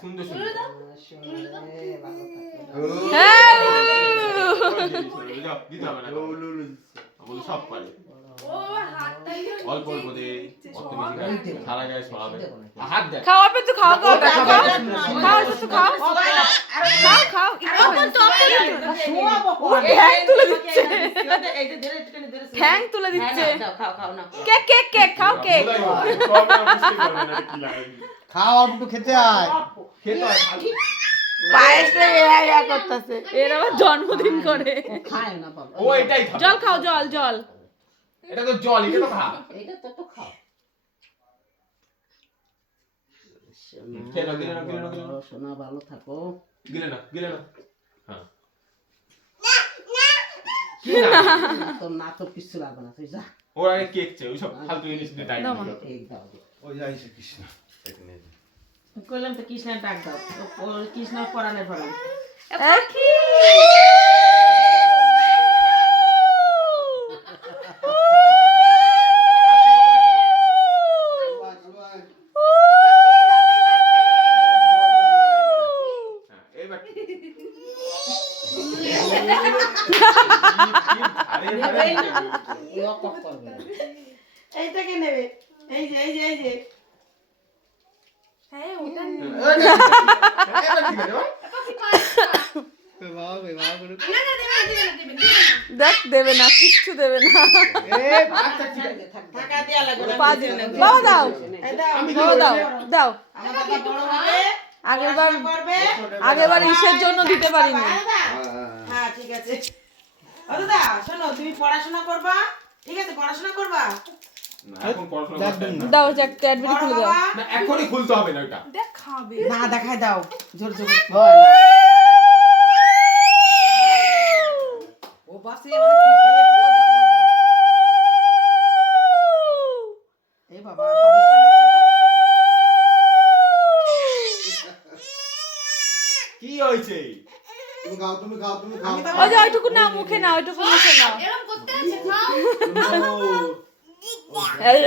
সুন্দর সুন্দর সব পারে অল্প অল্প দে অত বেশি সারা গায়ে ছড়াবে হাত দে খাও আপনি তো খাও খাও খাও খাও তো খাও খাও খাও ঠ্যাং তুলে দিচ্ছে ঠ্যাং তুলে দিচ্ছে কেক কেক কেক খাও কেক খাও আর একটু খেতে আয় খেতে হয় পায়েসে এয়া করতেছে এর আবার জন্মদিন করে খায় না বাবা ও এটাই খাবে জল খাও জল জল এটা তো জল এটা তো খা এটা তো খাও খেলো গিলে না সোনা ভালো থাকো গিলে না হ্যাঁ তোর না তো কিছু লাগবে না তুই যা ওর আগে কেক চাই ওই সব ফালতু জিনিস দিয়ে টাইম দিল কেক দাও ওই যাই সে কৃষ্ণ এটা নিয়ে যা। কইলাম তো কৃষ্ণের ডাক দাও ও কৃষ্ণ পরাণের পরাণ পাখি এবার ও কক করবে এইটাকে নেবে এই যে এই যে এই যে হ্যাঁ ওটা এবার ঠিক আছে দেখ দেবে না কিচ্ছু দেবে না আচ্ছা ঠিক আছে টাকা দেয়া লাগবে না পা দিও না। বাবা দাও এই দাও বাবা দাও দাও আমার দাদা বড় হবে আগেরবার করবে আগেরবার ইসের জন্য দিতে পারিনি দাদা হ্যাঁ ঠিক আছে ও দাদা শোনো তুমি পড়াশোনা করবা ঠিক আছে পড়াশোনা করবা না এখন পড়াশোনা করতে হবে না। দাও জ্যাক ক্যাডবেরি বড় খুলে দাও বাবা না এখনই খুলতে হবে না ওটা না দেখাই দাও জোর জোর ও বাসে এই বাবা কি হয়েছে তুমি খাও তুমি খাও তুমি খাও ওই যে ওইটুকু না মুখে না ওইটুকু মুখে না এরকম করতে আছে খাও এই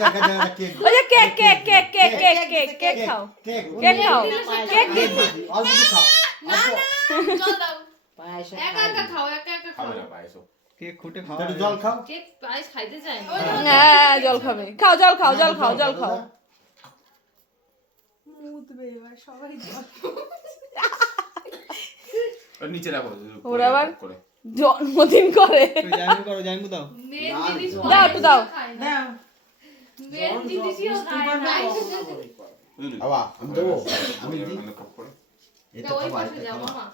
দেখা যায় কেক ওই যে cake cake cake cake cake cake cake খাও কেক কেক খাও কেক দিচ্ছি অল্প একটু খাও না না জল দাও পায়েস একা একা খাও একা একা খাও খাবে না পায়েসো একটু জল খাও কেক পায়েস খাইতে চায় না হ্যাঁ জল খাবে খাও জল খাও জল খাও জল খাও ওর নিচে রাখো ওরা আবার করে জন্মদিন করে মেন জিনিস দাও একটু দাও খায় না দাও মেন জিনিসও খায় না বাবা আমি দেবো আমি দিই কাপ করে এটা ওই খাবার পাশে যাও মামা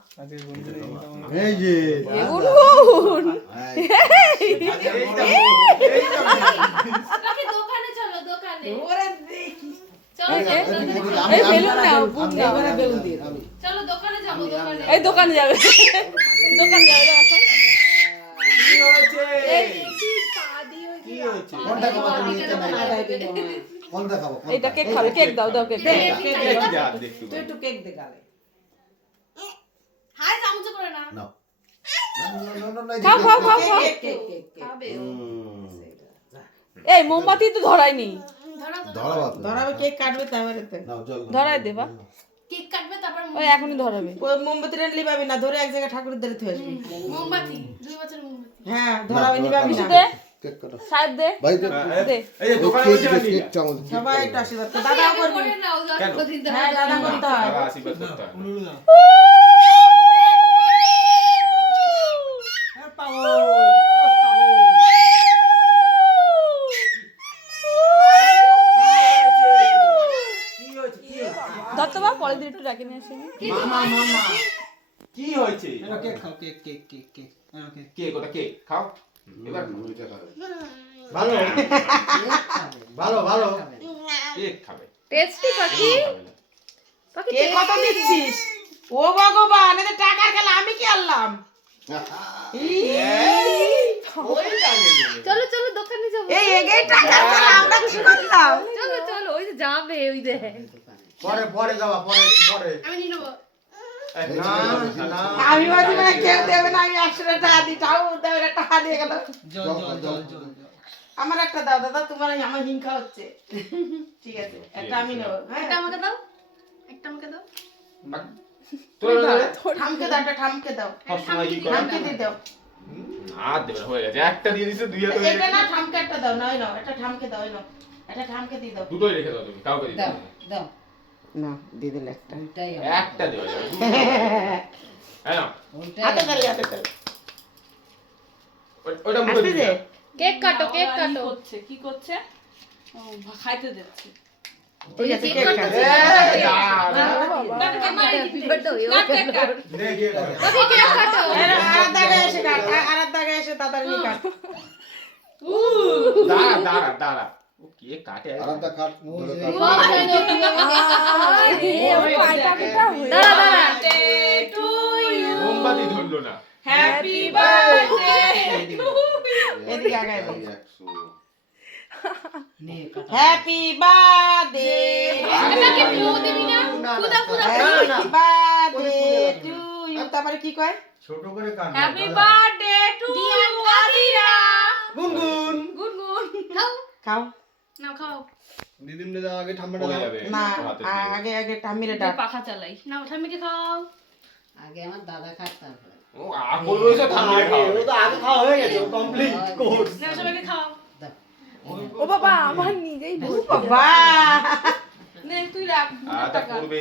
এই যে গুনগুন কাকে দোকানে চলো দোকানে ওরে দেখি চলো এই বেলুন নাও বুন নাও এবারে বেলুন দিয়ে দাও চলো দোকানে যাবো দোকানে এই দোকানে যাবে দোকানে যাবে দেখো কি হয়েছে কি হয়েছে কোনটা খাবো তুমি এটা কোনটা খাবো এইটা কেক খাবে কেক দাও দাও কেক দেখতে তুই একটু কেক দে গালে হাই চামচ করে না নাও খাও খাও খাও খাও কেক কেক কেক খাবে এই মোমবাতি তো ধরাইনি ধরো ধরাবা ধরাবে কেক কাটবে তারপরে তো নাও জল ধরাই দেবা কেক কাটবে তারপর ওই এখনই ধরাবে ওই মোমবাতিটা নিয়ে পাবি না ধরে এক জায়গায় ঠাকুরের দ্বারে থুয়ে আসবি মোমবাতি 2 বছর মোমবাতি হ্যাঁ ধরাবে নিয়ে পাবি কিছু না দে কেক কাটো সাহেব দে ভাই দে এই যে দোকানে কেক বসে আছি কেক চামচ সবাই একটু আশীর্বাদ কর। দাদাও করবি করে নাও জন্মদিন হ্যাঁ দাদা করতে হয় বাবা আশীর্বাদ করতে হয় দত্তবা পরে দিন একটু ডাকে নিয়ে আসি মামা মামা কি হয়েছে কেক খাও কেক কেক কেক কেক ওকে কেক ওটা কেক খাও এবার ভালো ভালো ভালো কেক খাবে টেস্টি পাখি পাখি কে কত দিচ্ছিস ও ভগবান এতে টাকার খেলা আমি কি আনলাম চলো চলো দোকানে যাবো এই এগেই টাকার খেলা আমরা কিছু করলাম চলো চলো ওই যে যাবে ওই দে পরে পরে যাওয়া পরে পরে আমি নিয়ে নেবো আমি ভাবছি মানে কেউ দেবে না, আমি 100 টাকা দিই, তাও দেবে না, টাকা দিয়ে গেল। আমার একটা দাও দাদা, তোমার আমার হিংসা হচ্ছে। ঠিক আছে, একটা আমি নেব। হ্যাঁ, একটা আমাকে দাও, একটা আমাকে দাও। ঠামকে দাও, একটা ঠামকে দাও, সবসময় কি করে? ঠামকে দিয়ে দাও। আর দেবে না, হয়ে গেছে। একটা দিয়ে দিছে, দুই হাতে এটা না, ঠামকে একটা দাও, না ওই নাও, একটা ঠামকে দাও, ওই নাও, একটা ঠামকে দিয়ে দাও। দুটোই রেখে দাও তুমি, কাউকে দিতে দাও হবে না। দাও না, দিয়ে দিলে একটা। ওইটাই একটা দেওয়া যাবে, হ্যাঁ না? হাতে তালি, হাতে তালি। ওটা মুখে আসবে দিতে যে? হবে। কেক কাটো, কেক কাটো। কি করছে ও খাইতে দিচ্ছে ঠিক আছে, কেক কাটো। এই, দাঁড়া। আমার হ্যাপি বার্থডে হয়ে গেল। ওকে কেক কাটো। আর দাগে এসে কাট, আর দাগে এসে তাড়াতাড়ি কাট। দাঁড়া, দাঁড়া। ও কে কাটে? আরামটা কাট ধরে কাট। দাঁড়া দাঁড়া। মোমবাতি ধরলো না। হ্যাপি বার্থডে এদিকে আগায় দাও। 100 হ্যাপি বার্থডে, এটাকে ব্লু দিবি না? ফুদা ফুদা। Happy birthday to you. তারপরে কি কয়? ছোট করে কাট। হ্যাপি বার্থডে টু আদিরা গুনগুন গুনগুন খাও, খাও। নাও খাও। দিদিন দাদা আগে ঠাম্মাটা হয়ে দাও। যাবে। না, হাতে দিয়ে। আগে আগে টামিরে ডাক। পাখা চালাই নাও ঠাম্মিকে খাও। আগে আমার দাদা খাচ্ছে তারপরে ও আকল রয়েছে, থামিয়ে খাও। ও তো আগে খাওয়া হয়ে গেছে, কমপ্লিট কোর্স। নাও সবাইকে খাও দাও ও বাবা আমার নিজেই বাবা, নে তুই রাখ আটা করবে।